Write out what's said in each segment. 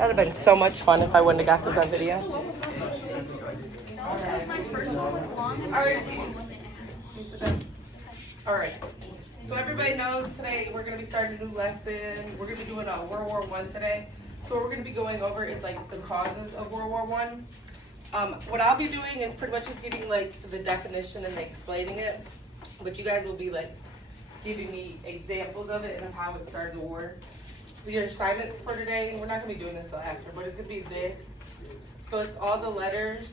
That would have been so much fun if I wouldn't have got this on video. My first one was long and All right. wasn't All right. So everybody knows today we're going to be starting a new lesson. We're going to be doing World War I today. So what we're going to be going over is like the causes of World War I. What I'll be doing is pretty much just giving like the definition and explaining it. But you guys will be like giving me examples of it and of how it started the war. So your assignment for today, we're not going to be doing this till after, but it's going to be this. So it's all the letters.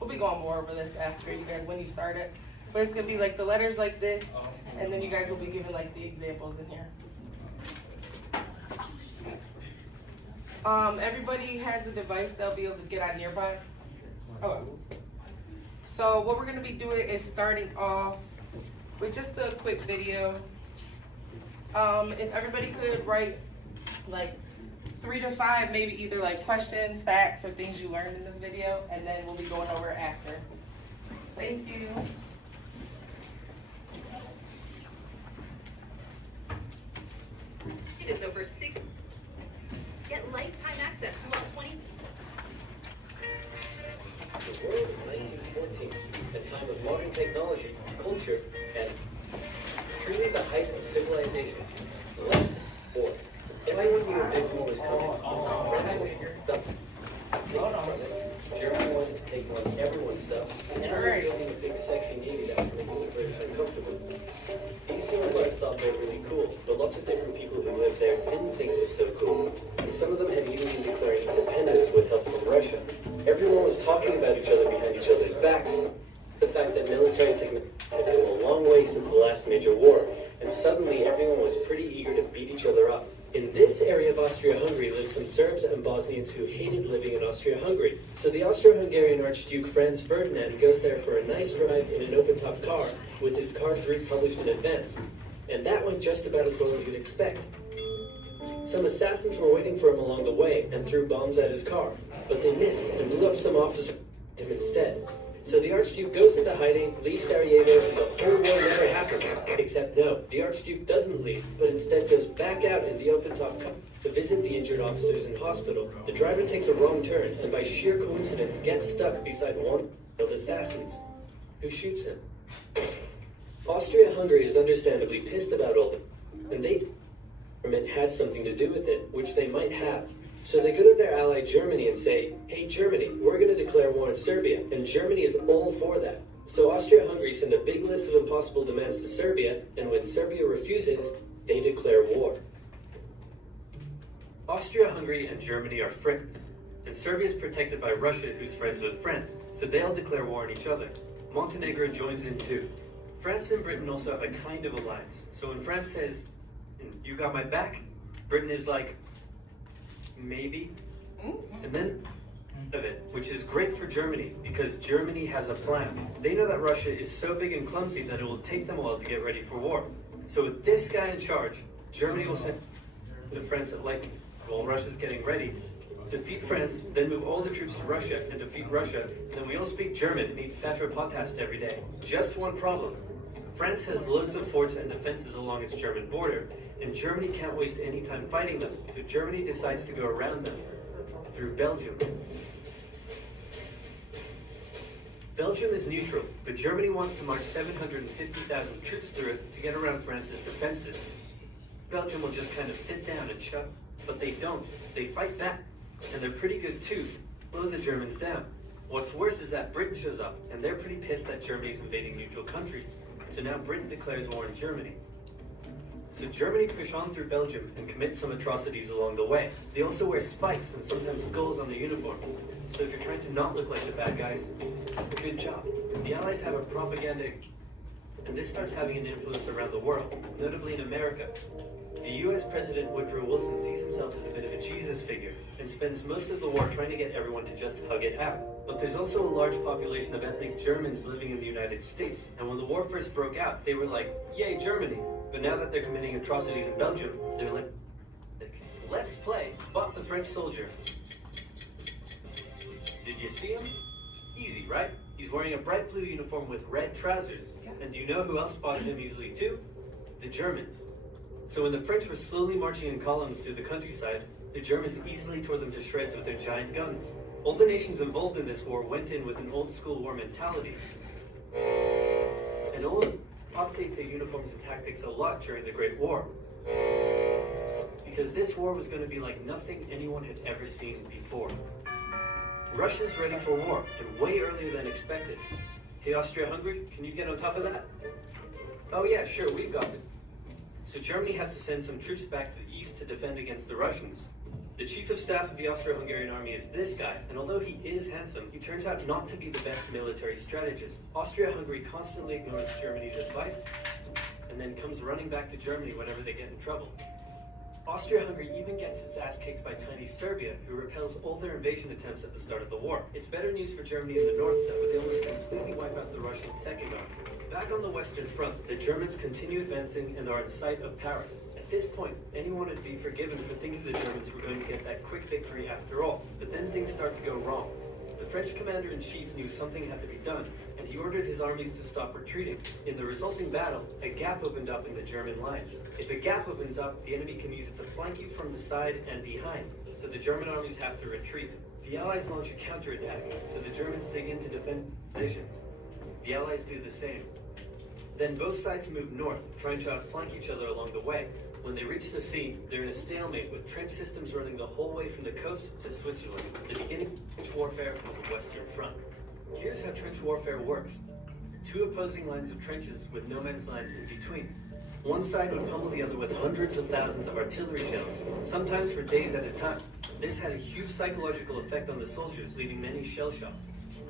We'll be going more over this after you guys, when you start it. But it's going to be like the letters like this, and then you guys will be given like the examples in here. Everybody has a device they'll be able to get on nearby. Hello. So what we're going to be doing is starting off with just a quick video. If everybody could write like 3 to 5, maybe either like questions, facts, or things you learned in this video, and then we'll be going over after. Thank you. It is over 6. Get lifetime access to all 20. The world of 1914, a time of modern technology, culture, and truly the height of civilization. Left or everyone knew a big war was coming. France wanted to take it from it. Germany wanted to take on everyone's stuff, and they were building a big sexy navy that was making the British uncomfortable. East Illinois thought they were really cool, but lots of different people who lived there didn't think it was so cool. And some of them had even been declaring independence with help from Russia. Everyone was talking about each other behind each other's backs. The fact that military technology had come a long way since the last major war, and suddenly everyone was pretty eager to beat each other up. In this area of Austria-Hungary lived some Serbs and Bosnians who hated living in Austria-Hungary. So the Austro-Hungarian Archduke Franz Ferdinand goes there for a nice drive in an open-top car, with his cards republished in advance. And that went just about as well as you'd expect. Some assassins were waiting for him along the way and threw bombs at his car, but they missed and blew up some officers instead. So the Archduke goes into hiding, leaves Sarajevo, and the whole war never happens. Except no, the Archduke doesn't leave, but instead goes back out in the open-top car to visit the injured officers in hospital. The driver takes a wrong turn, and by sheer coincidence gets stuck beside one of the assassins, who shoots him. Austria-Hungary is understandably pissed about all this, and they think the government had something to do with it, which they might have. So they go to their ally Germany and say, hey Germany, we're going to declare war on Serbia, and Germany is all for that. So Austria-Hungary send a big list of impossible demands to Serbia, and when Serbia refuses, they declare war. Austria-Hungary and Germany are friends, and Serbia is protected by Russia, who's friends with France, so they all declare war on each other. Montenegro joins in too. France and Britain also have a kind of alliance, so when France says, you got my back, Britain is like, maybe, and then of it, which is great for Germany because Germany has a plan. They know that Russia is so big and clumsy that it will take them a while to get ready for war. So with this guy in charge, Germany will send to France at lightning while Russia's getting ready, defeat France, then move all the troops to Russia and defeat Russia. Then we all speak German and eat Pfeffer Potast every day. Just one problem. France has loads of forts and defenses along its German border, and Germany can't waste any time fighting them, so Germany decides to go around them through Belgium. Belgium is neutral, but Germany wants to march 750,000 troops through it to get around France's defenses. Belgium will just kind of sit down and shut, but they don't. They fight back, and they're pretty good too, slow the Germans down. What's worse is that Britain shows up, and they're pretty pissed that Germany's invading neutral countries. So now Britain declares war on Germany. So Germany push on through Belgium and commit some atrocities along the way. They also wear spikes and sometimes skulls on their uniform. So if you're trying to not look like the bad guys, good job. The Allies have a propaganda, and this starts having an influence around the world, notably in America. The US President Woodrow Wilson sees himself as a bit of a Jesus figure and spends most of the war trying to get everyone to just hug it out. But there's also a large population of ethnic Germans living in the United States, and when the war first broke out, they were like, yay, Germany. But now that they're committing atrocities in Belgium, they're like, let's play Spot the French Soldier. Did you see him? Easy, right? He's wearing a bright blue uniform with red trousers. And do you know who else spotted him easily too? The Germans. So when the French were slowly marching in columns through the countryside, the Germans easily tore them to shreds with their giant guns. All the nations involved in this war went in with an old school war mentality. And all update their uniforms and tactics a lot during the Great War. Because this war was going to be like nothing anyone had ever seen before. Russia's ready for war, and way earlier than expected. Hey, Austria-Hungary, can you get on top of that? Oh yeah, sure, we've got it. So Germany has to send some troops back to the east to defend against the Russians. The chief of staff of the Austro-Hungarian army is this guy, and although he is handsome, he turns out not to be the best military strategist. Austria-Hungary constantly ignores Germany's advice, and then comes running back to Germany whenever they get in trouble. Austria-Hungary even gets its ass kicked by tiny Serbia, who repels all their invasion attempts at the start of the war. It's better news for Germany in the north, though, where they almost completely wipe out the Russian second army. Back on the western front, the Germans continue advancing and are in sight of Paris. At this point, anyone would be forgiven for thinking the Germans were going to get that quick victory after all. But then things start to go wrong. The French commander-in-chief knew something had to be done, and he ordered his armies to stop retreating. In the resulting battle, a gap opened up in the German lines. If a gap opens up, the enemy can use it to flank you from the side and behind, so the German armies have to retreat. The Allies launch a counterattack, so the Germans dig into defense positions. The Allies do the same. Then both sides move north, trying to outflank each other along the way. When they reach the sea, they're in a stalemate with trench systems running the whole way from the coast to Switzerland, the beginning of trench warfare on the Western Front. Here's how trench warfare works. Two opposing lines of trenches with no man's land in between. One side would pummel the other with hundreds of thousands of artillery shells, sometimes for days at a time. This had a huge psychological effect on the soldiers, leaving many shell-shocked.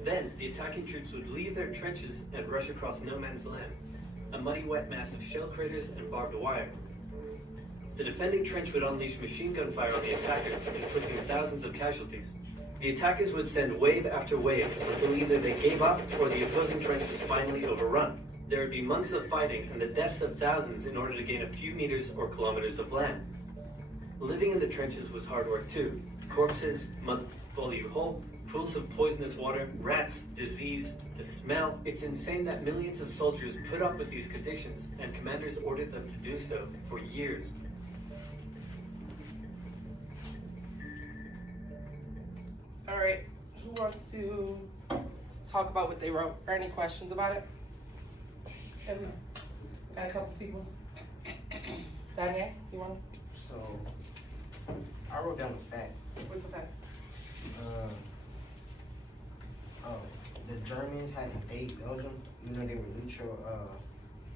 Then, the attacking troops would leave their trenches and rush across no man's land, a muddy wet mass of shell craters and barbed wire. The defending trench would unleash machine gun fire on the attackers, inflicting thousands of casualties. The attackers would send wave after wave until either they gave up or the opposing trench was finally overrun. There would be months of fighting and the deaths of thousands in order to gain a few meters or kilometers of land. Living in the trenches was hard work too. Corpses, mud follow you whole, pools of poisonous water, rats, disease, the smell. It's insane that millions of soldiers put up with these conditions, and commanders ordered them to do so for years. All right, who wants to talk about what they wrote, or any questions about it? At least, got a couple people. Danielle, you want? So, I wrote down the fact. What's the fact? The Germans had to invade Belgium, even though they were neutral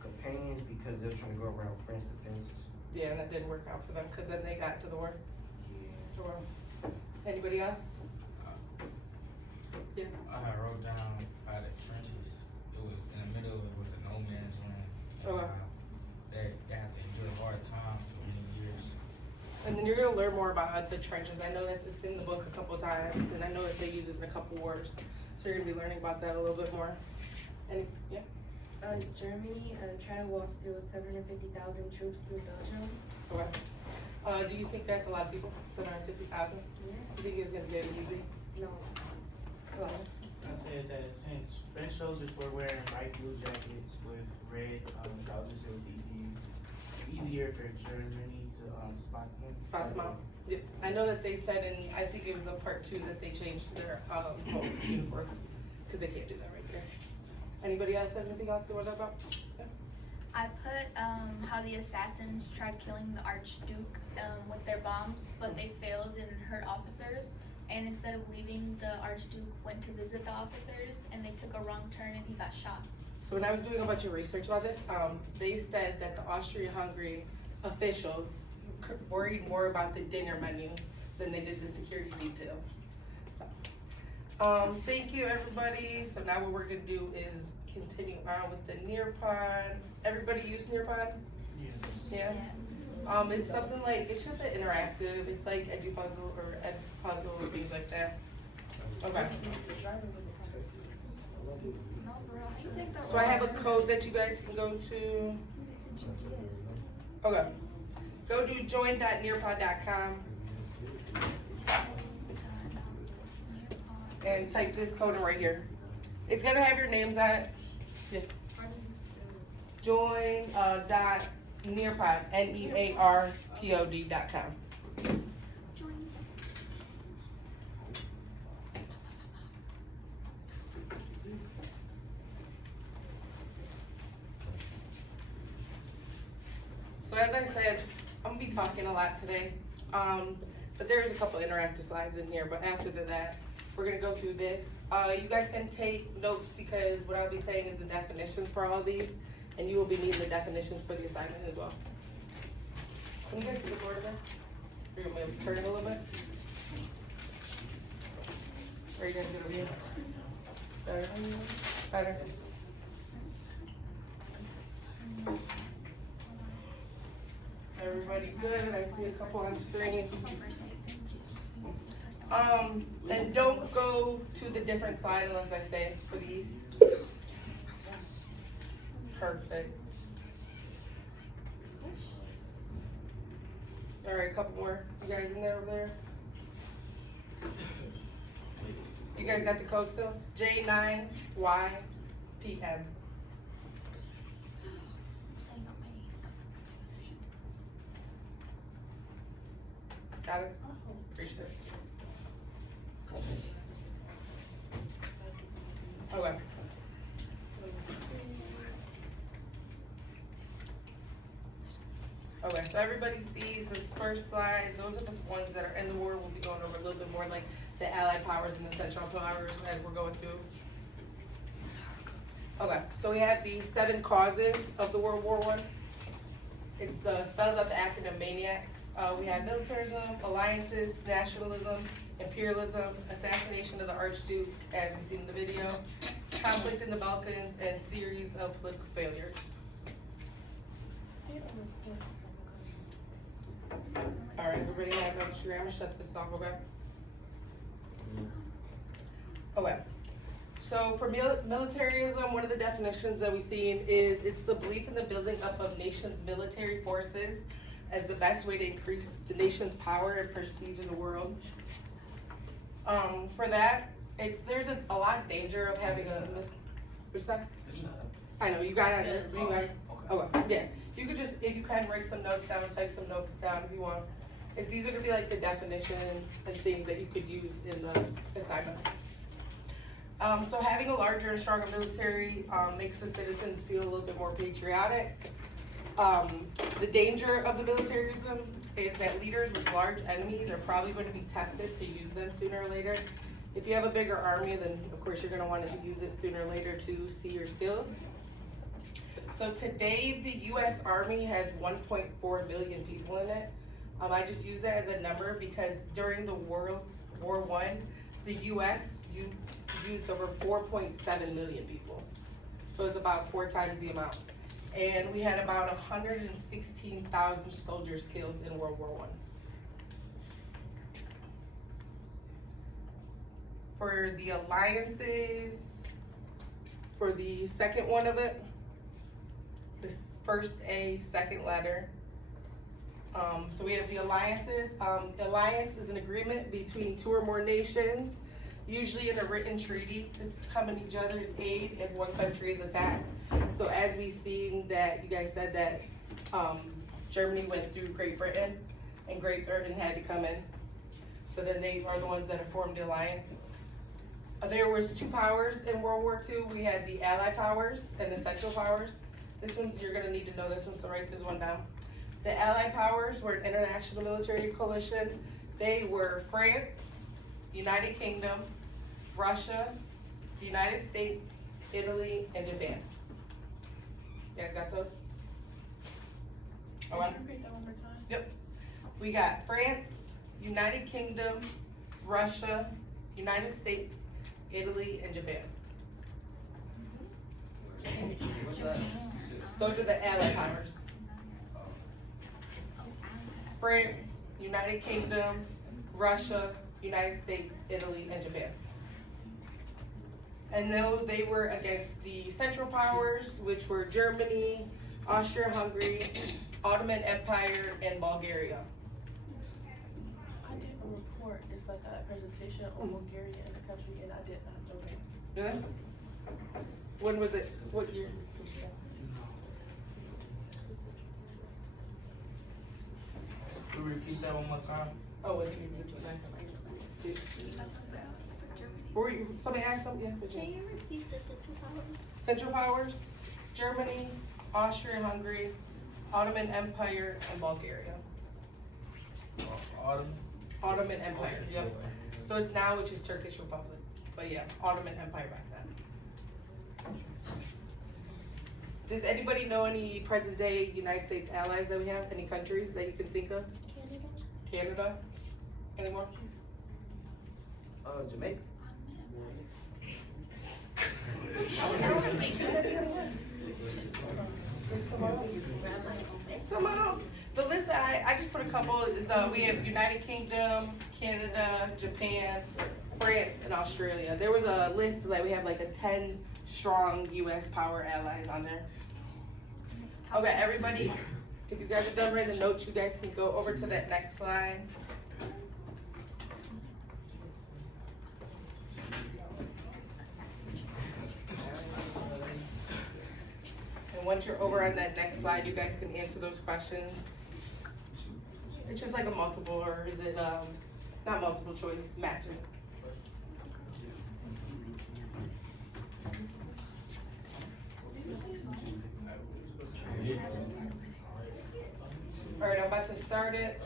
companions, because they were trying to go around French defenses. Yeah, and that didn't work out for them, because then they got to the war. Yeah. Sure. Anybody else? Yeah. I wrote down by the trenches. It was in the middle. It was a no man's land. Okay. They have to endure a hard time for many years. And then you're gonna learn more about the trenches. I know that's in the book a couple of times, and I know that they use it in a couple wars. So you're gonna be learning about that a little bit more. And yeah. Germany tried to walk through 750,000 troops through Belgium. Okay. Do you think that's a lot of people? 750,000? Yeah. You think it's gonna get easy? No. Elijah? I said that since French soldiers were wearing bright blue jackets with red trousers, it was easier for Germany to spot them. Spot them out. Yeah. I know that they said in, I think it was a part 2 that they changed their whole uniforms, because they can't do that right there. Anybody else have anything else to want to talk about? Yeah. I put how the assassins tried killing the Archduke with their bombs, but they failed and hurt officers. And instead of leaving, the Archduke went to visit the officers, and they took a wrong turn and he got shot. So when I was doing a bunch of research about this, they said that the Austria-Hungary officials worried more about the dinner menus than they did the security details. So, thank you everybody. So now what we're gonna do is continue on with the Nearpod. Everybody use Nearpod? Yeah. It's something like, it's just an interactive, it's like Edupuzzle or Edpuzzle or things like that. Okay. So I have a code that you guys can go to. Okay. Go to join.nearpod.com and type this code in right here. It's gonna have your names on it. Yeah. Join Nearpod, nearpod.com. So as I said, I'm gonna be talking a lot today, but there's a couple interactive slides in here, but after that, we're gonna go through this. You guys can take notes because what I'll be saying is the definitions for all these, and you will be needing the definitions for the assignment as well. Can you guys see the board there? Or you want me to turn it a little bit? Or you guys good over here? Better? Better? Everybody good? I see a couple on screen. And don't go to the different slide unless I say for these. Perfect. All right, a couple more. You guys in there over there? You guys got the code still? J9YPM. Got it? Appreciate it. Okay. Okay, so everybody sees this first slide. Those are the ones that are in the war. We'll be going over a little bit more like the Allied powers and the Central powers as we're going through. Okay, so we have the 7 causes of the World War I. It spells out the acronym MANIACS. We have militarism, alliances, nationalism, imperialism, assassination of the Archduke, as we've seen in the video, conflict in the Balkans, and series of political failures. All right, everybody has on screen. I'm gonna shut this off, okay? Okay. So for militarism, one of the definitions that we've seen is it's the belief in the building up of nations' military forces as the best way to increase the nation's power and prestige in the world. For that, there's a lot of danger of having what's that? I know, you got it. You got it. Okay, yeah. If you can write some notes down, type some notes down if you want. These are gonna be like the definitions and things that you could use in the assignment. So having a larger and stronger military makes the citizens feel a little bit more patriotic. The danger of the militarism is that leaders with large enemies are probably going to be tempted to use them sooner or later. If you have a bigger army, then of course you're going to want to use it sooner or later to see your skills. So today the U.S. Army has 1.4 million people in it. I just use that as a number because during the World War I, the U.S. used over 4.7 million people. So it's about 4 times the amount. And we had about 116,000 soldiers killed in World War I. For the alliances, for the second one of it, this first A, second letter. So we have the alliances. Alliance is an agreement between 2 or more nations, usually in a written treaty, to come in each other's aid if one country is attacked. So as we've seen that, you guys said that Germany went through Great Britain, and Great Britain had to come in. So then they are the ones that have formed the alliance. There was 2 powers in World War II. We had the Allied powers and the Central powers. This one's, you're gonna need to know this one, so write this one down. The Allied powers were an international military coalition. They were France, United Kingdom, Russia, the United States, Italy, and Japan. You guys got those? All right. Repeat that one more time. Yep. We got France, United Kingdom, Russia, United States, Italy, and Japan. What's that? Those are the Allied powers. France, United Kingdom, Russia, United States, Italy, and Japan. And though they were against the Central powers, which were Germany, Austria-Hungary, Ottoman Empire, and Bulgaria. I did a report. It's like a presentation on Bulgaria and the country, and I did not know that. Good. When was it? What year? you repeat that one more time? Oh, wait, you need to do that. Were you, somebody asked something? Yeah, Can you repeat the Central Powers? Central Powers, Germany, Austria-Hungary, Ottoman Empire, and Bulgaria. Autumn? Ottoman Empire, yep. So it's now, which is Turkish Republic. But yeah, Ottoman Empire back then. Does anybody know any present day United States allies that we have? Any countries that you can think of? Canada? Any more? Jamaica. Tomorrow. The list that I just put a couple is we have United Kingdom, Canada, Japan, France, and Australia. There was a list that we have like a 10 strong US power allies on there. Okay, everybody, if you guys are done writing notes, you guys can go over to that next slide. And once you're over on that next slide, you guys can answer those questions. It's just like a multiple, or is it, not multiple choice, matching. All right, I'm about to start it.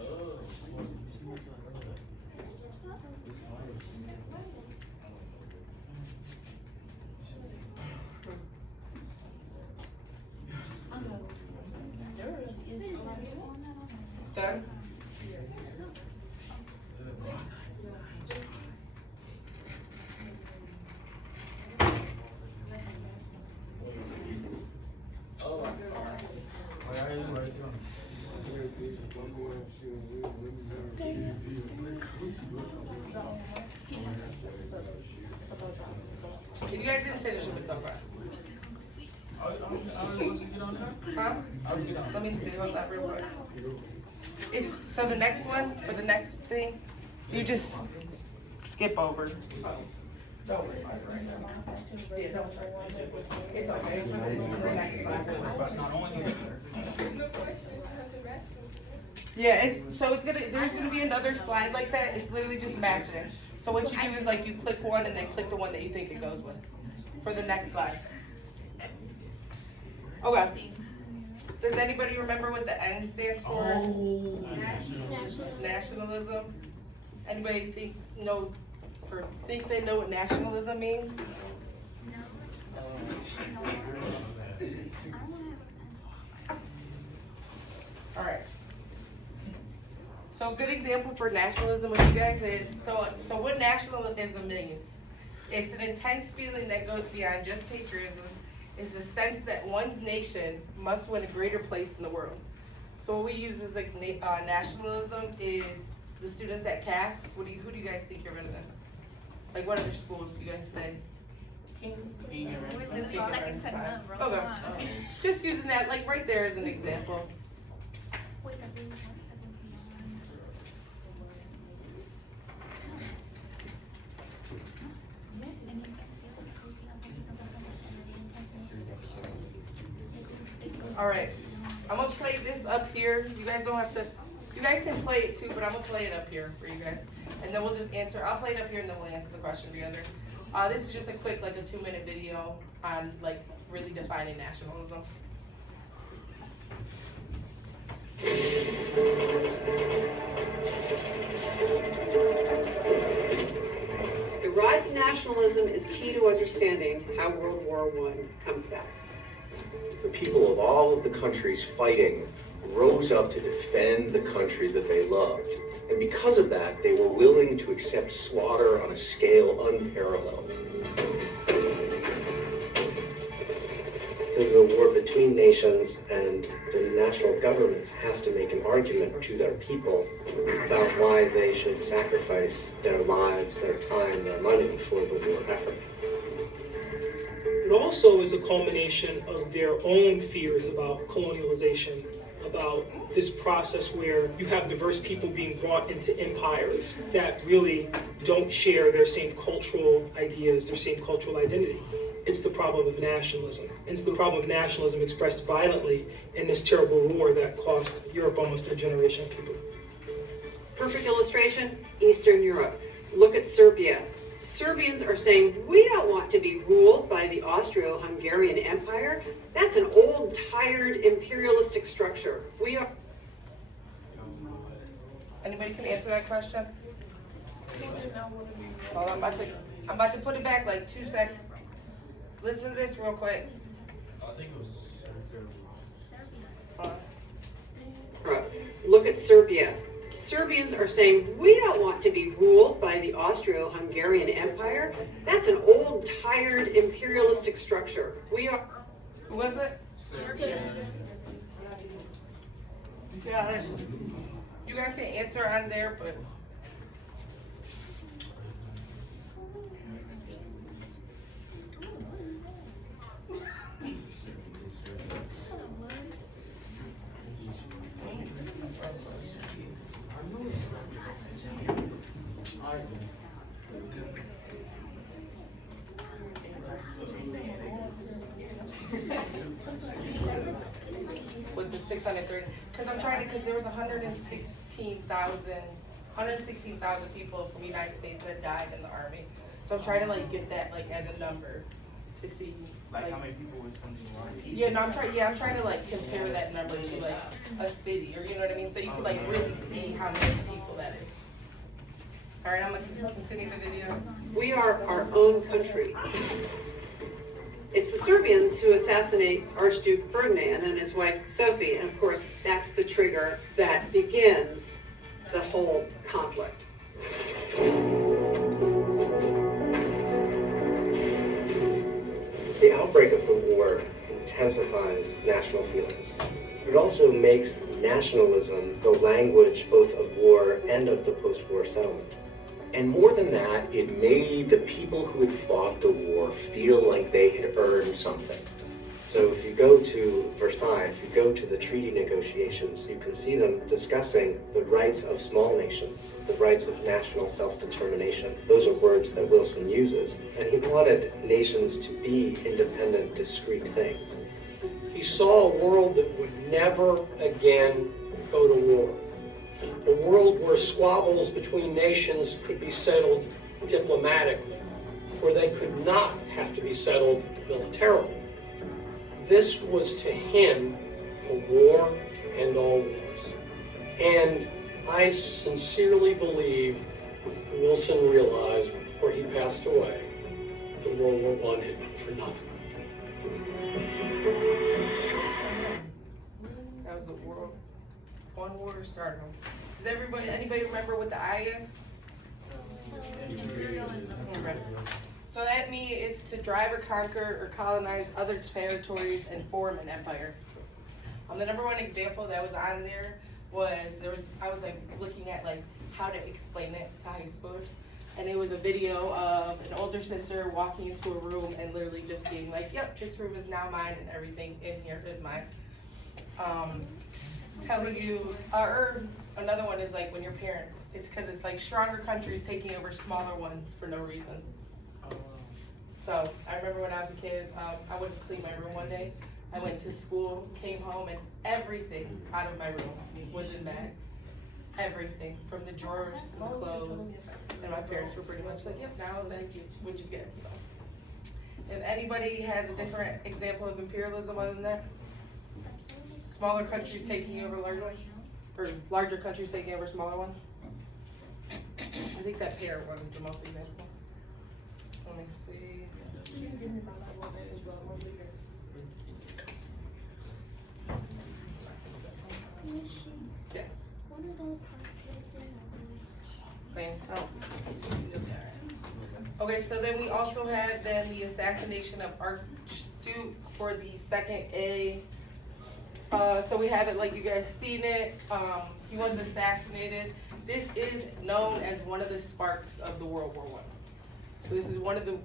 Done? If you guys didn't finish it, it's all right. Huh? Let me see, hold that real quick. It's, so the next one, for the next thing, you just skip over. Don't worry about it right now. Yeah, don't worry. It's okay, it's for the next slide. Yeah, there's gonna be another slide like that, it's literally just matching. So what you do is like you click one and then click the one that you think it goes with, for the next slide. Okay. Does anybody remember what the N stands for? Nationalism. Anybody think they know what nationalism means? All right. So a good example for nationalism with you guys is, so what nationalism is, it's an intense feeling that goes beyond just patriotism. It's the sense that one's nation must win a greater place in the world. So what we use as like nationalism is the students at Cass. Who do you guys think you're better than? Like what other schools do you guys say? We're literally second to none, bro. Okay. Come on. Just using that, like right there as an example. Wait, I think All right, I'm gonna play this up here. You guys don't have to, you guys can play it too, but I'm gonna play it up here for you guys. And then we'll just answer, I'll play it up here and then we'll answer the question together. This is just a quick, like a 2-minute video on like really defining nationalism. The rise of nationalism is key to understanding how World War I comes about. The people of all of the countries fighting rose up to defend the country that they loved. And because of that, they were willing to accept slaughter on a scale unparalleled. This is a war between nations, and the national governments have to make an argument to their people about why they should sacrifice their lives, their time, their money for the war effort. It also is a culmination of their own fears about colonialization, about this process where you have diverse people being brought into empires that really don't share their same cultural ideas, their same cultural identity. It's the problem of nationalism. It's the problem of nationalism expressed violently in this terrible war that cost Europe almost a generation of people. Perfect illustration, Eastern Europe. Look at Serbia. Serbians are saying, we don't want to be ruled by the Austro-Hungarian Empire. That's an old, tired, imperialistic structure. We are... Anybody can answer that question? Hold on, I'm about to put it back like 2 seconds. Listen to this real quick. I think it was Look at Serbia. Serbians are saying, we don't want to be ruled by the Austro-Hungarian Empire. That's an old, tired, imperialistic structure. We are... Who was it? Serbia. Yeah, you guys can answer on there, but with the 630, because I'm trying to, because there was 116,000 people from the United States that died in the army. So I'm trying to like get that like as a number to see Like how many people was from the army? Yeah, no, I'm trying to like compare that number to like a city, or you know what I mean? So you can like really see how many people that is. All right, I'm gonna continue the video. We are our own country. It's the Serbians who assassinate Archduke Ferdinand and his wife Sophie, and of course, that's the trigger that begins the whole conflict. The outbreak of the war intensifies national feelings. It also makes nationalism the language both of war and of the post-war settlement. And more than that, it made the people who had fought the war feel like they had earned something. So if you go to Versailles, if you go to the treaty negotiations, you can see them discussing the rights of small nations, the rights of national self-determination. Those are words that Wilson uses, and he wanted nations to be independent, discrete things. He saw a world that would never again go to war. A world where squabbles between nations could be settled diplomatically, where they could not have to be settled militarily. This was to him a war to end all wars. And I sincerely believe that Wilson realized before he passed away that World War I had been for nothing. That was the world. One war started them. Does anybody remember what the I is? Imperialism. So that means is to drive or conquer or colonize other territories and form an empire. The number one example that was on there was I was like looking at like how to explain it to high schoolers, and it was a video of an older sister walking into a room and literally just being like, "Yep, this room is now mine, and everything in here is mine." Telling you, or another one is like when your parents. It's because it's like stronger countries taking over smaller ones for no reason. So I remember when I was a kid, I went to clean my room one day. I went to school, came home, and everything out of my room was in bags. Everything, from the drawers to the clothes. And my parents were pretty much like, yep, now that's what you get. So, if anybody has a different example of imperialism other than that, smaller countries taking over larger ones, or larger countries taking over smaller ones. I think that pair one is the most example. Let me see. Yes. Okay, so then we also have then the assassination of Archduke for the second A. So we have it like you guys seen it. He was assassinated. This is known as one of the sparks of the World War I. So this is one of the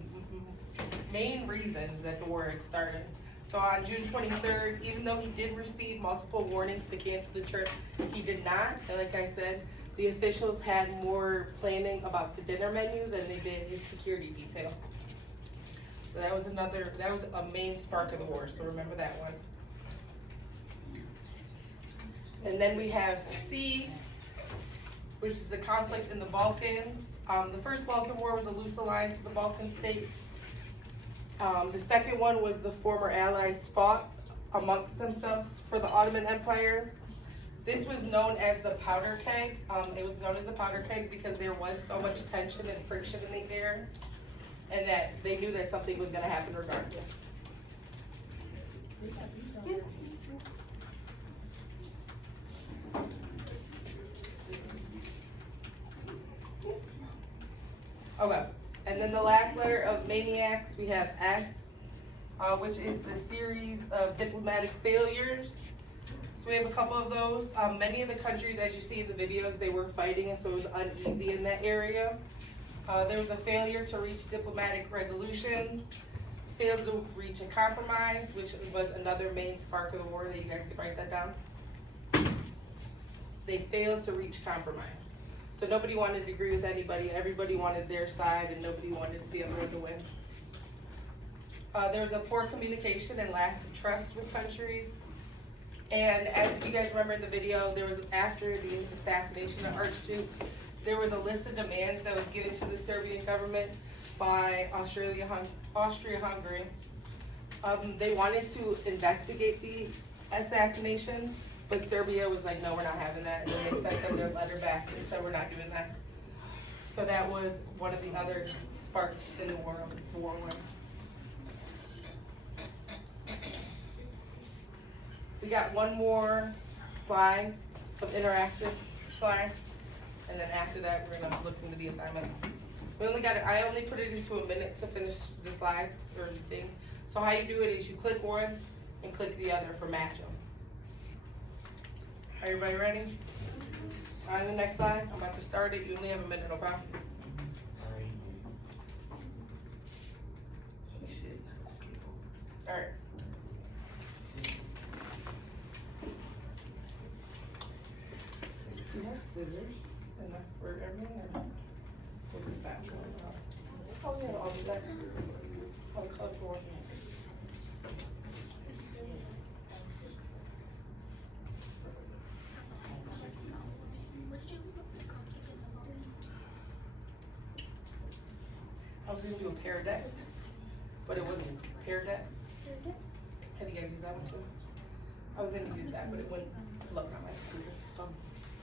main reasons that the war had started. So on June 23rd, even though he did receive multiple warnings to cancel the trip, he did not. And like I said, the officials had more planning about the dinner menus than they did his security detail. So that was a main spark of the war, so remember that one. And then we have C, which is the conflict in the Balkans. The first Balkan War was a loose alliance of the Balkan states. The second one was the former allies fought amongst themselves for the Ottoman Empire. This was known as the powder keg. It was known as the powder keg because there was so much tension and friction in the air, and that they knew that something was going to happen regardless. Okay, and then the last letter of maniacs, we have S, which is the series of diplomatic failures. So we have a couple of those. Many of the countries, as you see in the videos, they were fighting, and so it was uneasy in that area. There was a failure to reach diplomatic resolutions, failed to reach a compromise, which was another main spark of the war, that you guys could write that down. They failed to reach compromise. So nobody wanted to agree with anybody, everybody wanted their side, and nobody wanted the other one to win. There was a poor communication and lack of trust with countries. And as you guys remember in the video, there was, after the assassination of Archduke, there was a list of demands that was given to the Serbian government by Austria-Hungary. They wanted to investigate the assassination, but Serbia was like, no, we're not having that. And then they sent them their letter back and said, we're not doing that. So that was one of the other sparks in the war went. We got one more slide of interactive slide, and then after that, we're gonna look into the assignment. I only put it into a minute to finish the slides or the things. So how you do it is you click one and click the other for match them. Everybody ready? On the next slide, I'm about to start it. You only have a minute, okay? All right. Do you have scissors enough for everything, or was this fast one? Oh yeah, I'll do that. All the colorful ones. I was gonna do a Pear Deck, but it wasn't Pear Deck. Have you guys used that one too? I was gonna use that, but it wouldn't look on my computer. So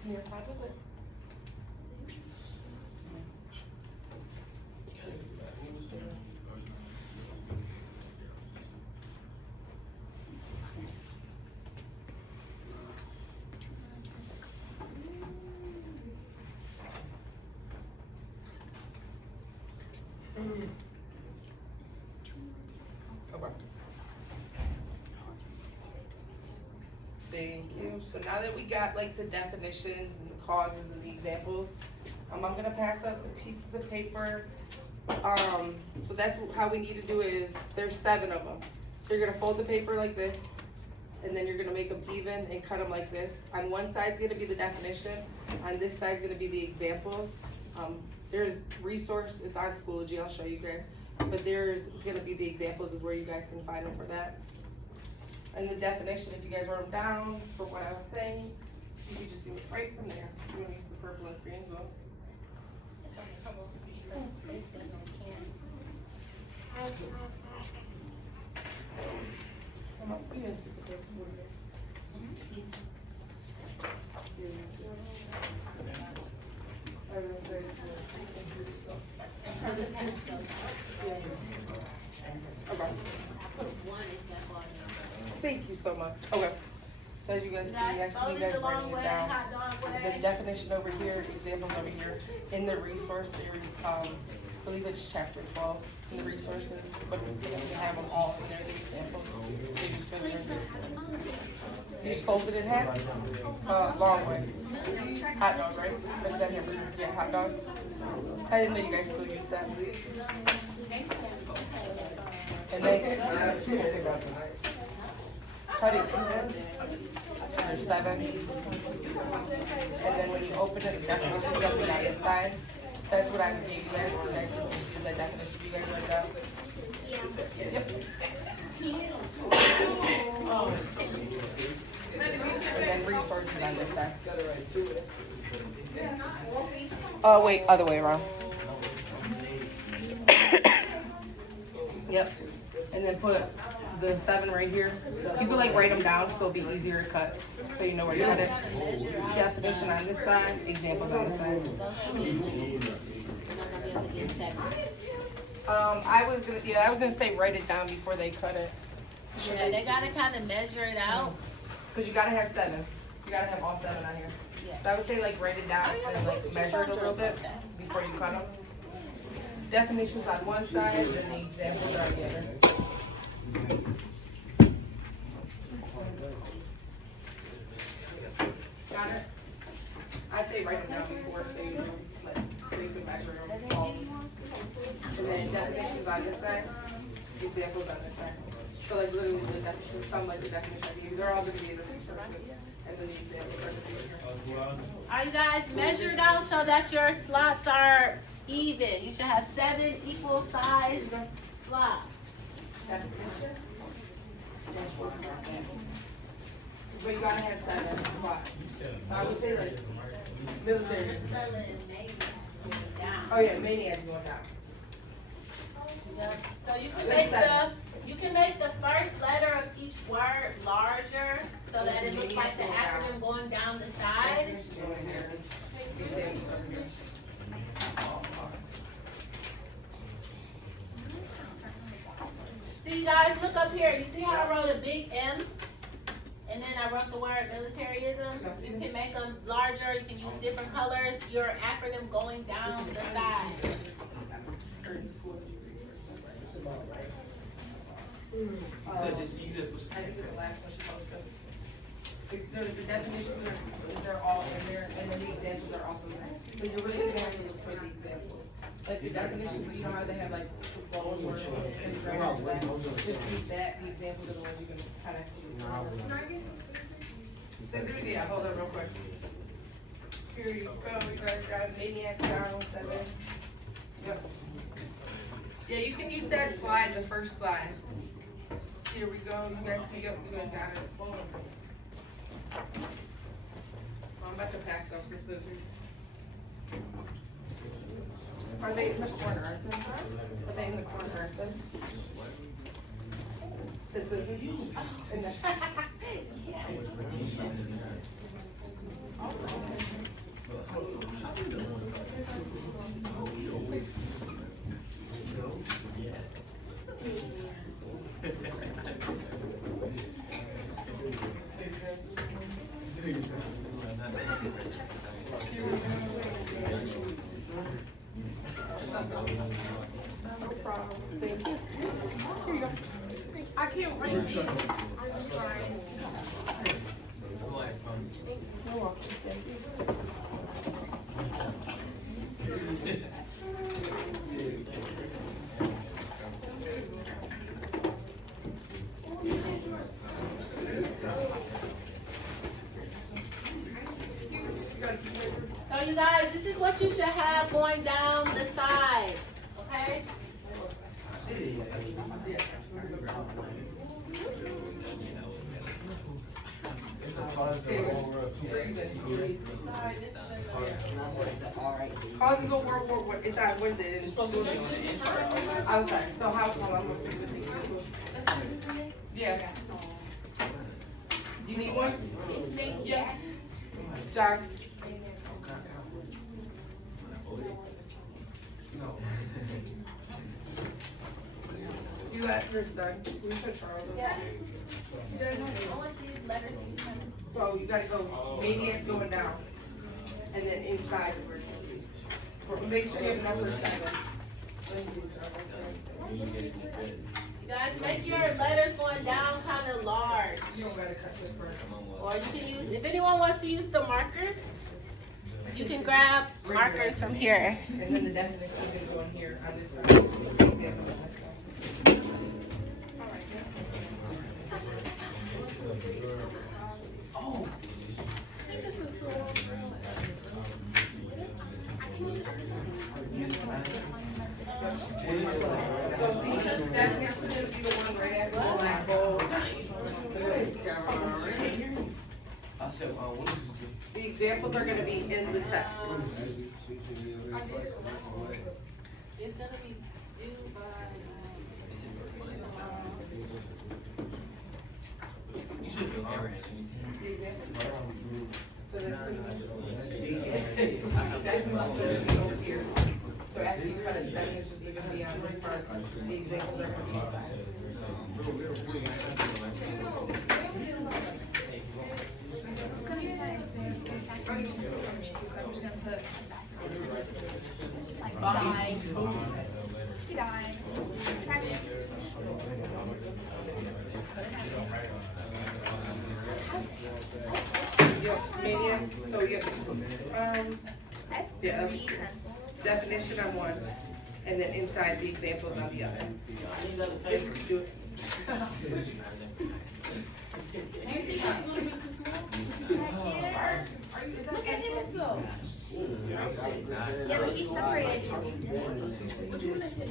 here, how does it? Okay. Thank you. So now that we got like the definitions and the causes and the examples, I'm gonna pass out the pieces of paper. So that's how we need to do is, there's 7 of them. So you're gonna fold the paper like this, and then you're gonna make them even and cut them like this. On one side's gonna be the definition, on this side's gonna be the examples. There's resource, it's on Schoology, I'll show you guys. But it's gonna be the examples is where you guys can find them for that. And the definition, if you guys wrote them down for what I was saying, you can just do it right from there. You wanna use the purple and green zone. Come on, you guys do the purple one there. I was gonna say, okay. Thank you so much. Okay. So as you guys see, actually you guys writing it down. The definition over here, examples over here. In the resource, there's I believe it's chapter 12 in the resources, but it's gonna have them all in there, the examples. You just fold it in half? Long way. Hot dog, right? Or is that hamburger? Yeah, hot dog. I didn't know you guys still use that. And then cut it even. There's 7. And then when you open it, the definition is on the other side. That's what I gave you guys. You guys can use that definition. You guys write it down? Yep. And then resources on this side. Oh, wait, other way around. Yep. And then put the 7 right here. You can like write them down so it'll be easier to cut. So you know where to cut it. Definition on this side, examples on this side. I was gonna say write it down before they cut it. Yeah, they gotta kind of measure it out. Cause you gotta have 7. You gotta have all 7 on here. So I would say like write it down and like measure it a little bit before you cut them. Definitions on one side and the examples are on the other. Got it? I'd say write them down before so you know, like, so you can measure them all. And then definitions on this side, examples on this side. So like literally the definition, some like the definition, they're all gonna be the same. And then the examples are gonna be here. Are you guys measured out so that your slots are even? You should have 7 equal sized slots. Definition? But you gotta have 7 spots. So I would say like military. Oh yeah, maniacs going down. So you can make the first letter of each word larger so that it looks like the acronym going down the side. See, guys, look up here. You see how I wrote a big M? And then I wrote the word militarism. You can make them larger. You can use different colors. Your acronym going down the side. The definitions they're all in there, and then the examples are also there. So you're really gonna have to look for the examples. Like the definitions, you know how they have like the bold words and the right after that. Just use that. The examples are the ones you can kind of. Scissors, yeah. Hold on, real quick. Here you go. You guys got maniacs down 7. Yep. Yeah, you can use that slide, the first slide. Here we go. You guys see up. You guys got it. Boom. I'm about to pack those scissors. Are they in the corner, aren't they? Are they in the corner, aren't they? The scissors? In the... No problem. Thank you. Here you go. I can't read it. I'm sorry. You're welcome. Thank you. So you guys, this is what you should have going down the side, okay? Causes of World War One. It's what is it? It's supposed to be outside. So how come I'm going to do this? Yeah. You need one? Yeah. John. You got yours done. We put Charles. Yeah. I want these letters. So you gotta go maniacs going down. And then inside the person. Make sure you have number 7. You guys, make your letters going down kind of large. You don't gotta cut this part. Or you can use, if anyone wants to use the markers, you can grab markers from here. And then the definition is gonna go in here on this side. Oh. So these definitions will be the one right after the black bowl. I said, what is it? The examples are gonna be in the text. It's gonna be due by, You should feel everything. The example. So that's over here. So after you cut it, definitions are gonna be on this part, the examples are gonna be inside. It's gonna be my assassination of the archduke. I'm just gonna put assassination. Like died. He died. Tragic. Yep, media, so yep, I have yeah, 3 pencils. definition on one, and then inside the examples on the other. Just do it. Look at his though. Yeah, but he separated his unit. Which one is it?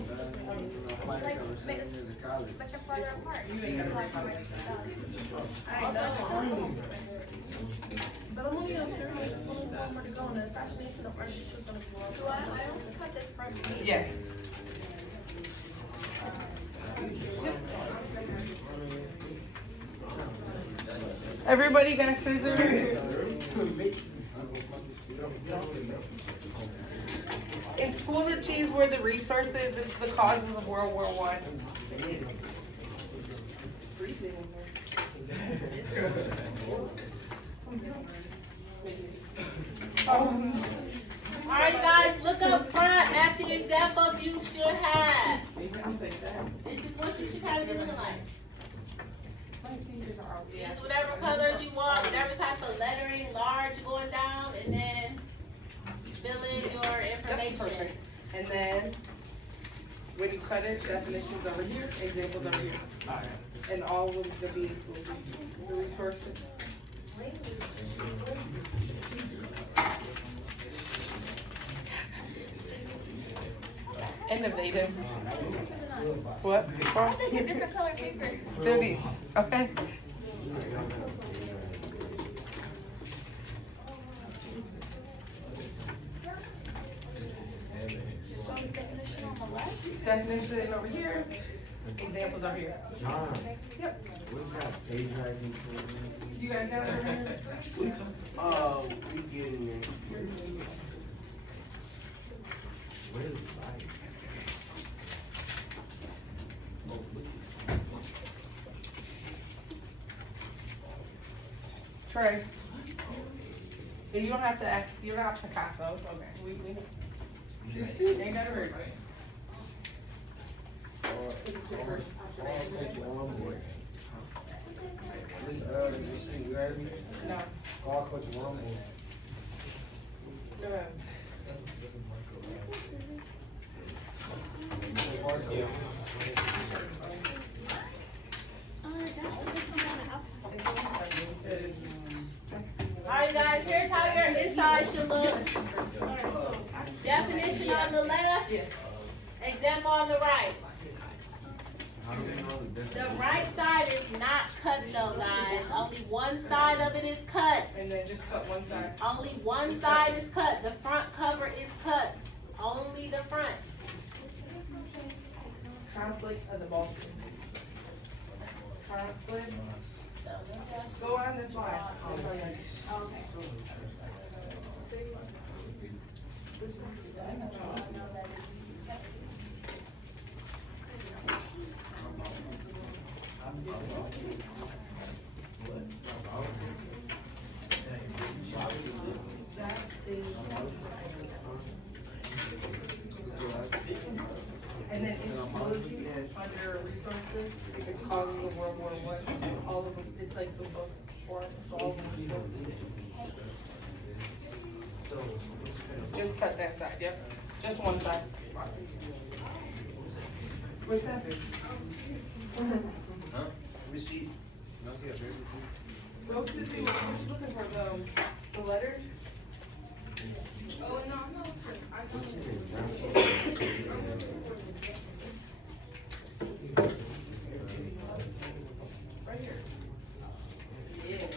Like, make them farther apart. But I'm only on here, only one more to go, and the assassination of Archduke is gonna be long. Do I only cut this front page? Yes. Everybody got scissors? In School of Cheese were the resources, it's the causes of World War I. alright guys, look up front at the examples you should have. This is what you should have it looking like. Use whatever colors you want, whatever type of lettering, large going down, and then fill in your information. Perfect. And then, when you cut it, definitions over here, examples over here. And all of the beads will be the resources. Innovative. What? I'll take a different color paper. Duty. Okay. So definition on the left. Definition over here, examples over here. Yep. You guys got it over here? We getting there. Where is it? Trey. Yeah, you don't have to act, you're not Picasso, it's okay. We ain't got to worry about it. This thing, you heard me? No. Call Coach Wormwood. Go ahead. Alright guys, here's how your inside should look. Definition on the left, example on the right. The right side is not cut though, guys. Only one side of it is cut. And then just cut one side. Only one side is cut. The front cover is cut. Only the front. Conflict of the Balkans. Conflict. Go on this line. Okay. And then in zoology, under resources, it's causes of World War I. All of them, it's like the book for it, so all of them. Just cut that side, yep. Just one side. What's that? Huh? Receipt. Go to the, I'm just looking for the letters. Oh, no, no, right here. Yeah.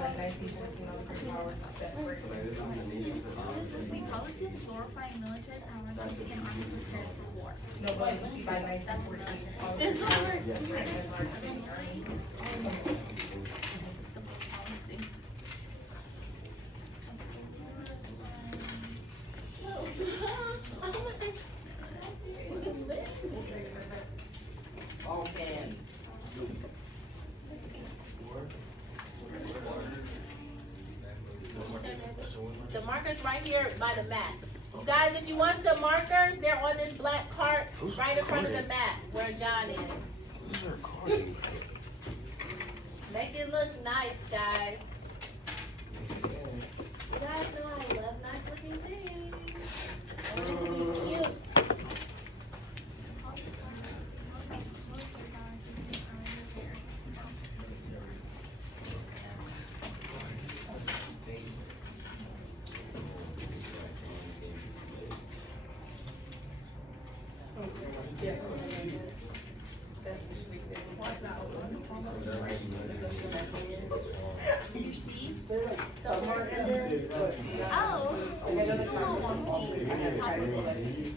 like 1914 on the great powers separate. The policy of glorifying military power that began army prepared for war. No, but by 1914. There's no word. Right, and large army. The policy. All hands. The markers right here by the map. You guys, if you want the markers, they're on this black cart right in front of the map where John is. Who's recording? Make it look nice, guys. You guys know I love nice looking things. I want it to be cute. You see? Some markers, but Oh, it's just a little wonky at the top of it.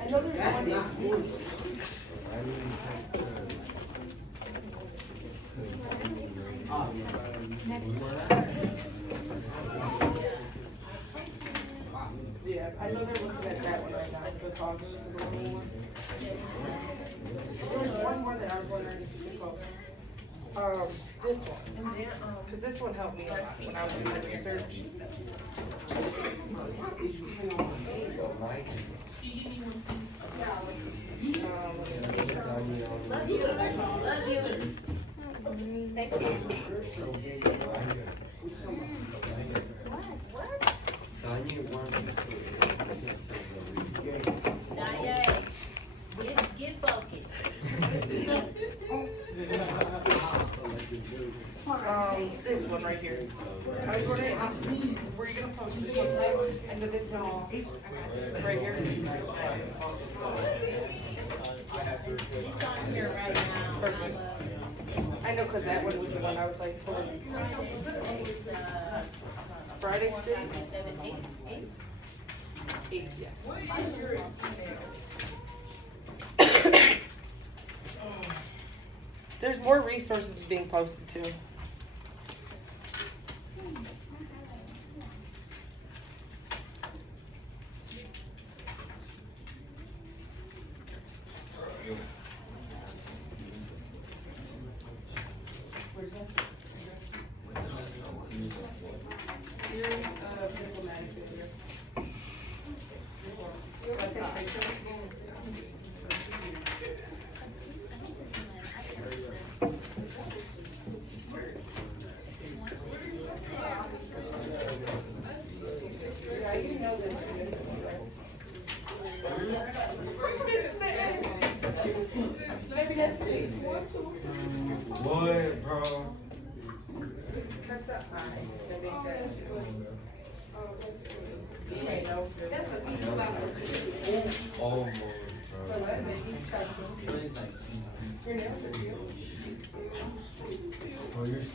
I know there's one that's blue. Yeah, I know they're looking at that one right now, the causes, the little one. There was one more that I was wondering if you could go. This one, cause this one helped me a lot when I was doing the research. Love you. Love you. Thank you. What? Danye, get focused. This one right here. I was wondering, were you gonna post this one? I know this one is right here. It's on here right now. Perfect. I know, cause that one was the one I was like, Friday Street? 8, yes. There's more resources being posted too. Where's that? Series of diplomatic failure. Wanna take a picture? Yeah, you know this. Maybe that's 6, 1, 2. What, bro? Cut the eye. That makes sense. You ain't know. That's a piece of Almost, bro. Your nails are cute.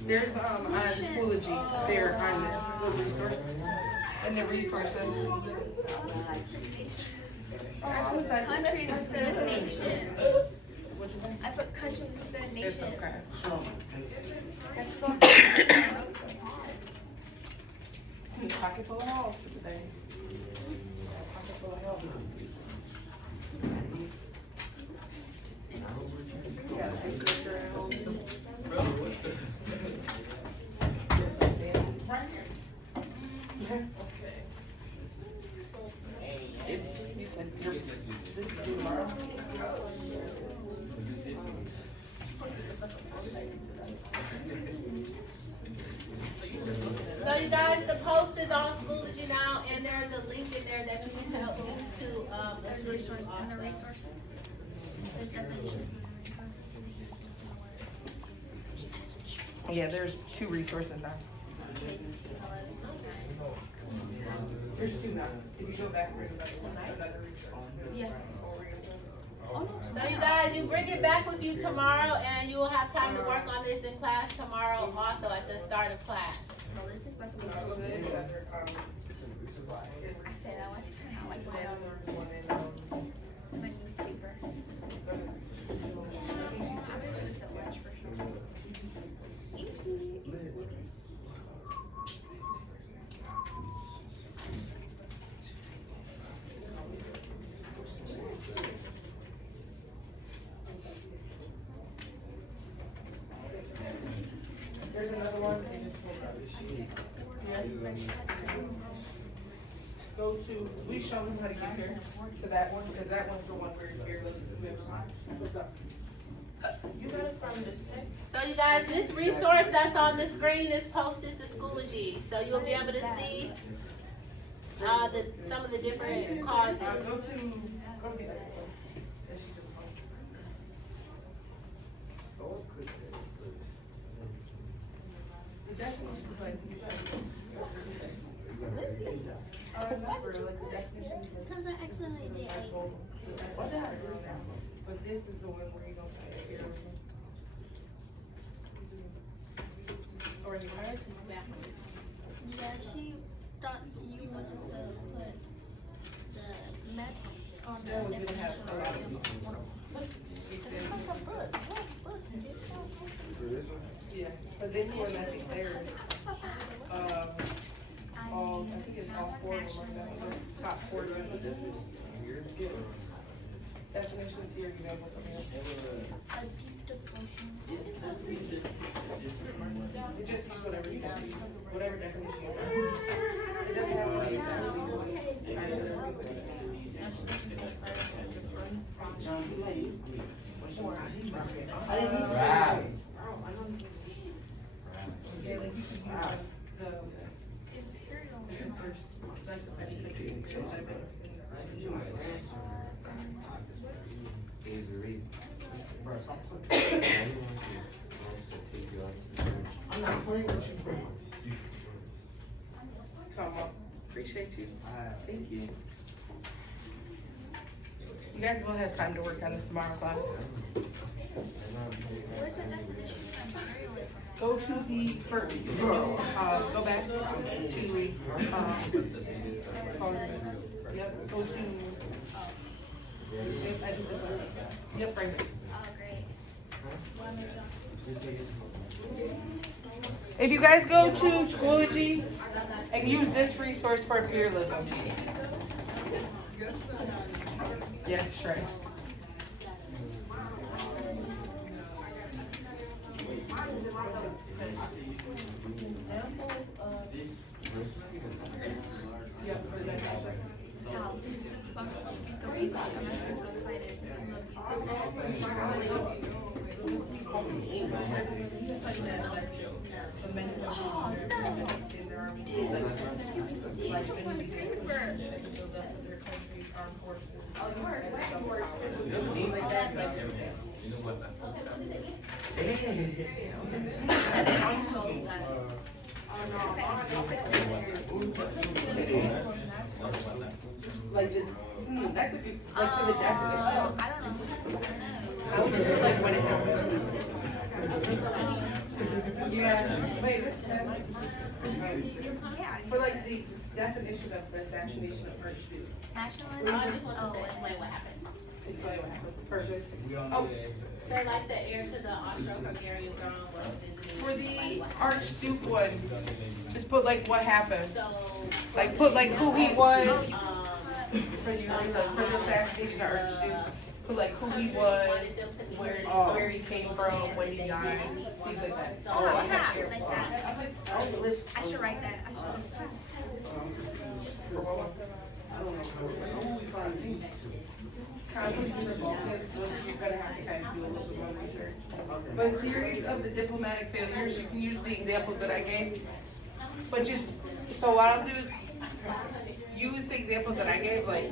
There's Schoology there on the resource and the resources. Oh, I was like, Countries instead of nation. What'd you say? I put countries instead of It's nation. okay. That's so hard. Pocket full of holes today. Pocket full of holes. Yeah, I see girls. Right here. You said this is due tomorrow? So you guys, the post is on Schoology now, and there's a link in there that you can help use to, There's resources and the resources. There's definitions. Yeah, there's 2 resources now. There's 2 now. If you go back, we're another resource. Yes. So you guys, you bring it back with you tomorrow, and you will have time to work on this in class tomorrow, also at the start of class. I said I want to turn out like my newspaper. I'm gonna do this at lunch for sure. Easy. There's another one. Go to, we show them how to get here to that one, because that one's the one where it's fearless. What's up? You got it from this thing. So you guys, this resource that's on the screen is posted to Schoology, so you'll be able to see some of the different causes. Go to get that. The definition is like, you guys. I remember, like, the definition is like. Because I accidentally did But this is the one where you don't pay it here. Or is hers is backwards? Yeah, she thought you wanted to put the map on the That was gonna have a lot of. Yeah, but this one, I think they're, all, I think it's all four of them are done, the top four done. Definitions here, examples of here. a deep devotion. You just use whatever you want, whatever definition you want. It doesn't have to be exactly what yeah, like you can use the first, like I'm not playing with you. Tom, appreciate you. Thank you. You guys will have time to work on this tomorrow, class. Where's the definition of imperialism? Go to the first, go back to, yep, go to, yep, I do this one. Yep, right here. Oh, great. If you guys go to Schoology and use this resource for imperialism. Yes, right. Yep, for the definition. Stop. Some be so easy. I'm actually so excited. Like, that's a good, like for the definition. I don't know. I would just put like when it happens. Yeah, wait, for like the definition of the assassination of Archduke. Nationalism? Oh, wait, what happened? Explain what happened. Perfect. Oh, so like the heir to the Austro-Hungarian throne was visiting. For the Archduke one, just put like what happened. So. Like put like who he was. For the assassination of Archduke. Put like who he was, where he came from, when he died, things like that. Oh, yeah, like that. I should write that. You're gonna have to kind of do a little bit more research. But a series of the diplomatic failures, you can use the examples that I gave. But just, so what I'll do is use the examples that I gave, like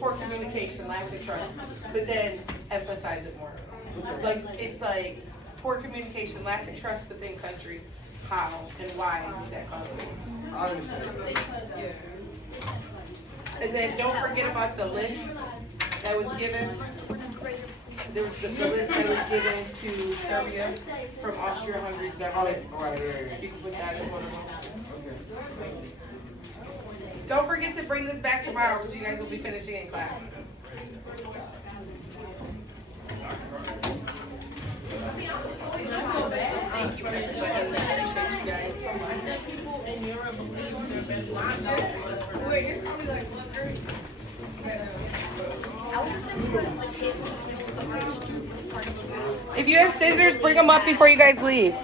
poor communication, lack of trust, but then emphasize it more. Like, it's like poor communication, lack of trust within countries, how and why is that causing? Yeah. And then don't forget about the list. that was given. There was the list that was given to Serbia from Austria-Hungary's government. You can put that as one of them. Don't forget to bring this back tomorrow because you guys will be finishing in class. Thank you, everybody. Appreciate you guys so much. People in Europe believe they're better than Wait, you're probably like, look, I was just gonna put the kid with the arch duke as part of the group. if you have scissors, bring them up before you guys leave.